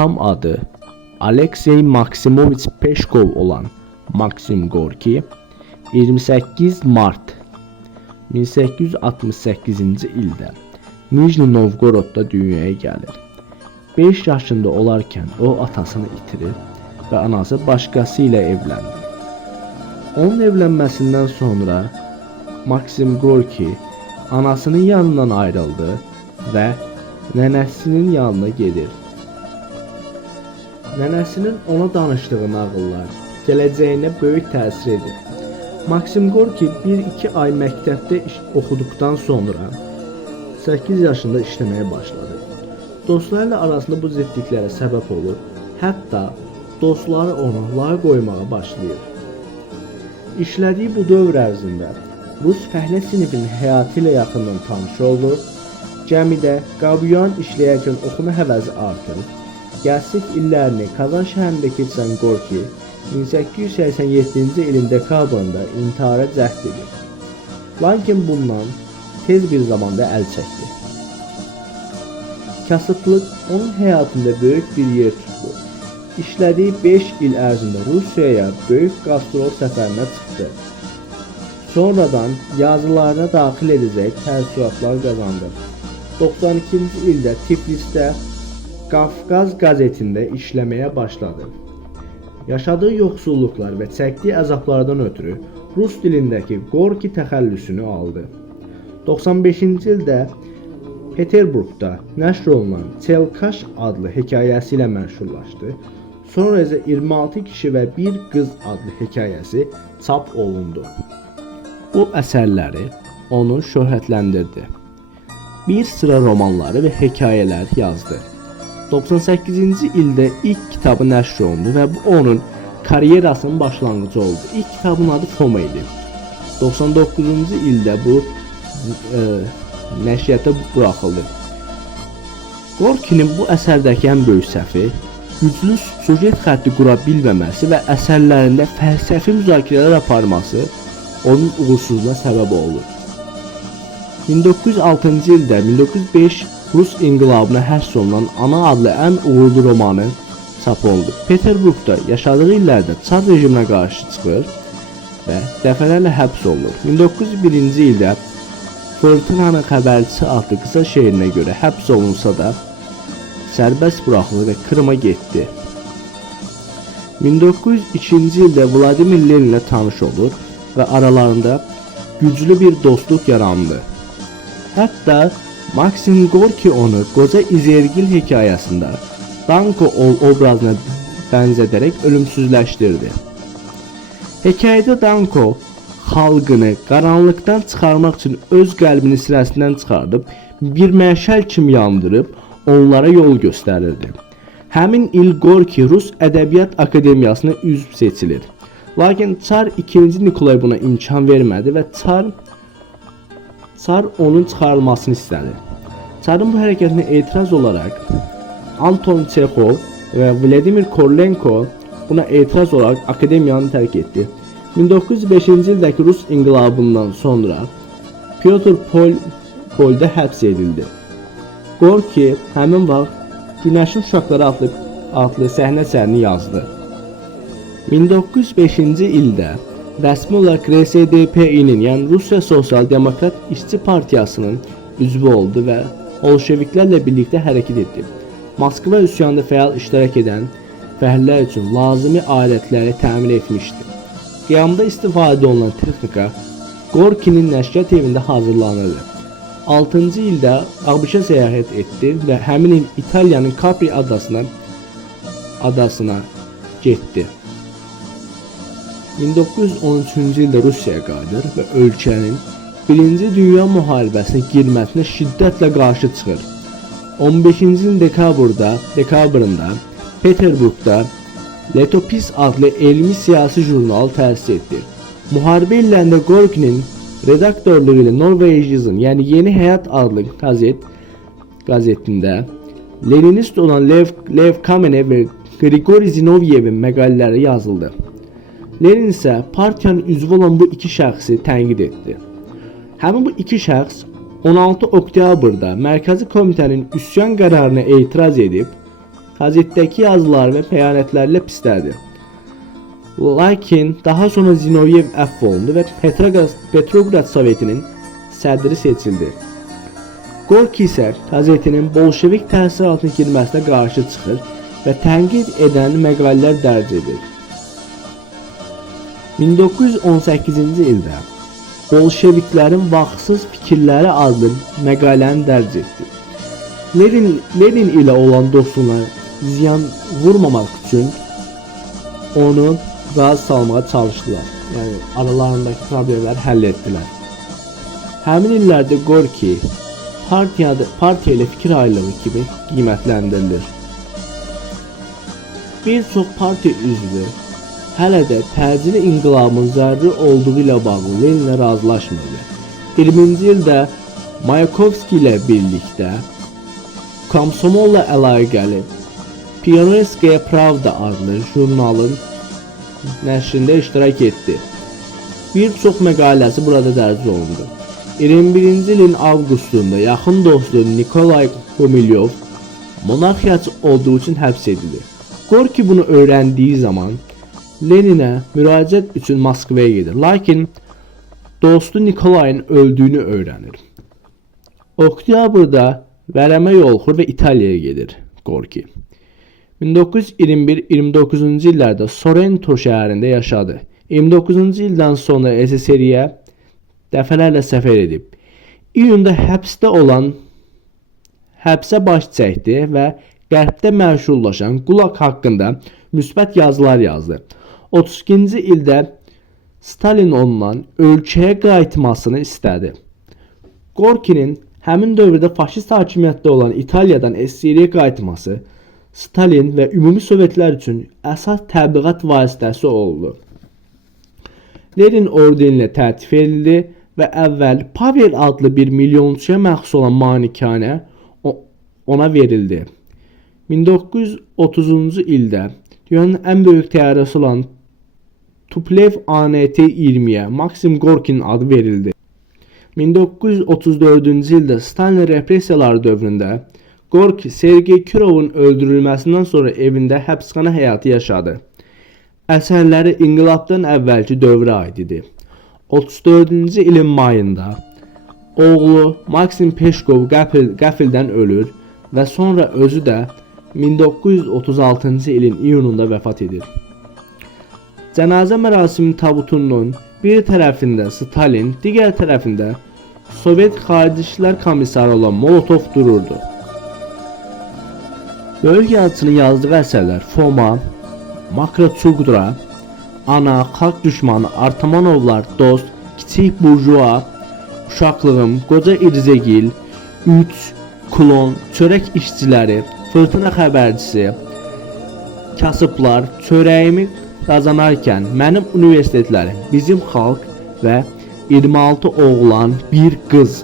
tam adı Aleksey Maksimoviç Peşkov olan Maksim Gorki 28 Mart 1868-ci ildə Nijni Novgorodda dünyaya gəlir. 5 yaşında olarkən o atasını itirir və anası başqası ilə evləndi. Onun evlənməsindən sonra Maksim Gorki anasının yanından ayrıldı və nənəsinin yanına gedir. Nənəsinin ona danışdığı nağıllar gələcəyinə böyük təsir edir. Maksim Gorki 1-2 ay məktəbdə oxuduqdan sonra 8 yaşında işləməyə başladı. Dostlarıyla arasında bu ziddiliklərə səbəb olur, hətta dostları onu lay qoymağa başlayır. İşlədiyi bu dövr ərzində Rus fəhlə sinifinin həyatı ilə yaxından tanış olur, gəmidə qabuyan işləyərkən oxuma həvəzi artır. Gənclik illərini Kazan şəhərində keçirən Gorki 1887-ci ilin dekabrında intihara cəhd edir. Lakin bundan tez bir zamanda əl çəkdi. Kasıblıq onun həyatında böyük bir yer tutdu. İşlədiyi 5 il ərzində Rusiyaya böyük qastrol səfərinə çıxdı. Sonradan yazılarına daxil edəcək təəssüratlar qazandı. 92-ci ildə Tiflisdə Qafqaz qəzetində işləməyə başladı. Yaşadığı yoxsulluqlar və çəkdiyi əzablardan ötürü Rus dilindəki Gorki təxəllüsünü aldı. 95-ci ildə Peterburqda nəşr olunan Çelkaş adlı hekayəsi ilə məşhurlaşdı. Sonra isə 26 kişi və bir qız adlı hekayəsi çap olundu. Bu əsərləri onu şöhrətləndirdi. Bir sıra romanları və hekayələr yazdı. 98-ci ildə ilk kitabı nəşr olundu və bu onun karyerasının başlanğıcı oldu. İlk kitabın adı Foma idi. 99-cu ildə bu nəşriyyata buraxıldı. Gorkinin bu əsərdəki ən böyük səhvi güclü süjet xətti qura bilməməsi və əsərlərində fəlsəfi müzakirələr aparması onun uğursuzluğuna səbəb olur. 1906-cı ildə 1905 Rus inqilabına həsr olunan Ana adlı ən uğurlu romanı çap olundu. Peterburqda yaşadığı illərdə Çar rejiminə qarşı çıxır və dəfələrlə həbs olunur. 1901-ci ildə Fırtınanın Xəbərçisi adlı qısa şeirinə görə həbs olunsa da sərbəst buraxıldı və Krıma getdi. 1902-ci ildə Vladimir Leninlə tanış olur və aralarında güclü bir dostluq yarandı. Hətta Maksim Gorki onu qoca İzergil hekayəsində Danko obrazına bənzədərək ölümsüzləşdirdi. Hekayədə Danko xalqını qaranlıqdan çıxarmaq üçün öz qəlbini sinəsindən çıxardıb bir məşəl kimi yandırıb onlara yol göstərirdi. Həmin il Gorki Rus Ədəbiyyat Akademiyasına üzv seçilir. Lakin Çar 2-ci Nikolay buna imkan vermədi və Çar onun çıxarılmasını istədi. Çarın bu hərəkətinə etiraz olaraq Anton Çexov və Vladimir Korlenko buna etiraz olaraq akademiyanı tərk etdi. 1905-ci ildəki Rus inqilabından sonra Pyotr Poldə həbs edildi. Gorki həmin vaxt Günəşin Uşaqları adlı səhnə əsərini yazdı. 1905-ci ildə rəsmi olaraq RSDPİ-nin, yəni Rusiya Sosial Demokrat İşçi Partiyasının üzvü oldu və Bolşeviklərlə birlikdə hərəkət etdi. Moskva üsyanında fəal iştirak edən fəhlilər üçün lazımi alətləri təmin etmişdi. Qiyamda istifadə olunan texnika Gorkinin nəşriyyat evində hazırlanırdı. 6-cı ildə ABŞ-a səyahət etdi və həmin il İtaliyanın Capri adasına getdi. 1913-cü ildə Rusiyaya qayıdır və ölkənin 1-ci Dünya müharibəsinə girməsinə şiddətlə qarşı çıxır. 15-ci ilin dekabrında Peterburqda Letopis adlı elmi siyasi jurnalı təsis etdi. Müharibə illərində Gorkinin redaktorluğu ilə Norvejizm, yəni Yeni Həyat adlı qəzetində Leninist olan Lev Kamenev və Grigori Zinovyevin məqalələri yazıldı. Lenin isə partiyanın üzvü olan bu iki şəxsi tənqid etdi. Həmin bu iki şəxs 16 oktyabrda Mərkəzi Komitənin üsyan qərarına etiraz edib gazetedeki yazılar ve bəyanətlərlə pislədi. Lakin daha sonra Zinovyev əfv olundu və Petrograd Sovetinin sədri seçildi. Gorki isə gazetinin bolşevik təsir altına girməsinə qarşı çıxır və tənqid edən məqalələr dərc edir. 1918-ci ildə bolşeviklərin vaxtsız fikirləri adlı məqaləni dərc etdi. Lenin ilə olan dostluğuna ziyan vurmamaq üçün onu razı salmağa çalışdılar. Yəni aralarındakı problemləri həll etdilər. Həmin illərdə Gorki partiya ilə fikir ayrılığı kimi qiymətləndirilir. Bir çox partiya üzvü hələ də təcili inqilabın zəruri olduğu ilə bağlı Leninlə razılaşmırdı. 20-ci ildə Mayakovski ilə birlikdə Komsomolla əlaqəli Pionirskaya Pravda adlı jurnalın nəşrində iştirak etdi. Bir çox məqaləsi burada dərc olundu. 21-ci ilin avqustunda yaxın dostu Nikolay Komilyov monarxiyaçı olduğu üçün həbs edildi. Gorki bunu öyrəndiyi zaman Leninə müraciət üçün Moskvaya gedir. Lakin dostu Nikolayın öldüyünü öyrənir. Oktyabrda vərəmə yolxur və İtaliyaya gedir Gorki. 1921-29-cu illərdə Sorrento şəhərində yaşadı. 29-cu ildən sonra SSR-yə dəfələrlə səfər edib. İyunda həbsə baş çəkdi və qərbdə məşhurlaşan Qulag haqqında müsbət yazılar yazdı. 32-ci ildə Stalin ondan ölkəyə qayıtmasını istədi. Gorkinin həmin dövrdə faşist hakimiyyətdə olan İtaliyadan SSR-yə qayıtması Stalin və ümumi Sovetlər üçün əsas təbliğat vasitəsi oldu. Lenin ordeninlə təltif edildi və əvvəl Pavel adlı bir milyonçuya məxsus olan malikanə ona verildi. 1930-cu ildə dünyanın ən böyük təyyarəsi olan Tupolev AN-T-20-yə Maksim Gorkinin adı verildi. 1934-cü ildə Stalin repressiyaları dövründə Gorki Sergey Kirovun öldürülməsindən sonra evində həbsxana həyatı yaşadı. Əsərləri inqilabdan əvvəlki dövrə aid idi. 34-cü ilin mayında oğlu Maksim Peşkov qəfildən ölür və sonra özü də 1936-cı ilin iyununda vəfat edir. Cənazə mərasimi tabutunun bir tərəfində Stalin, digər tərəfində Sovet Xarici İşlər Komissarı olan Molotov dururdu. Böyük yazıçının yazdığı əsərlər Foma, Makroçugdra, Ana, Xalq Düşmanı, Artamanovlar, Dost, Kiçik Burjua, Uşaqlığım, Qoca İrzegil, 3, Klon, Çörək İşçiləri, Fırtına Xəbərçisi, Kasıblar, Çörəyimi qazanarkən, Mənim universitetlərim, Bizim xalq və 26 oğlan, bir qız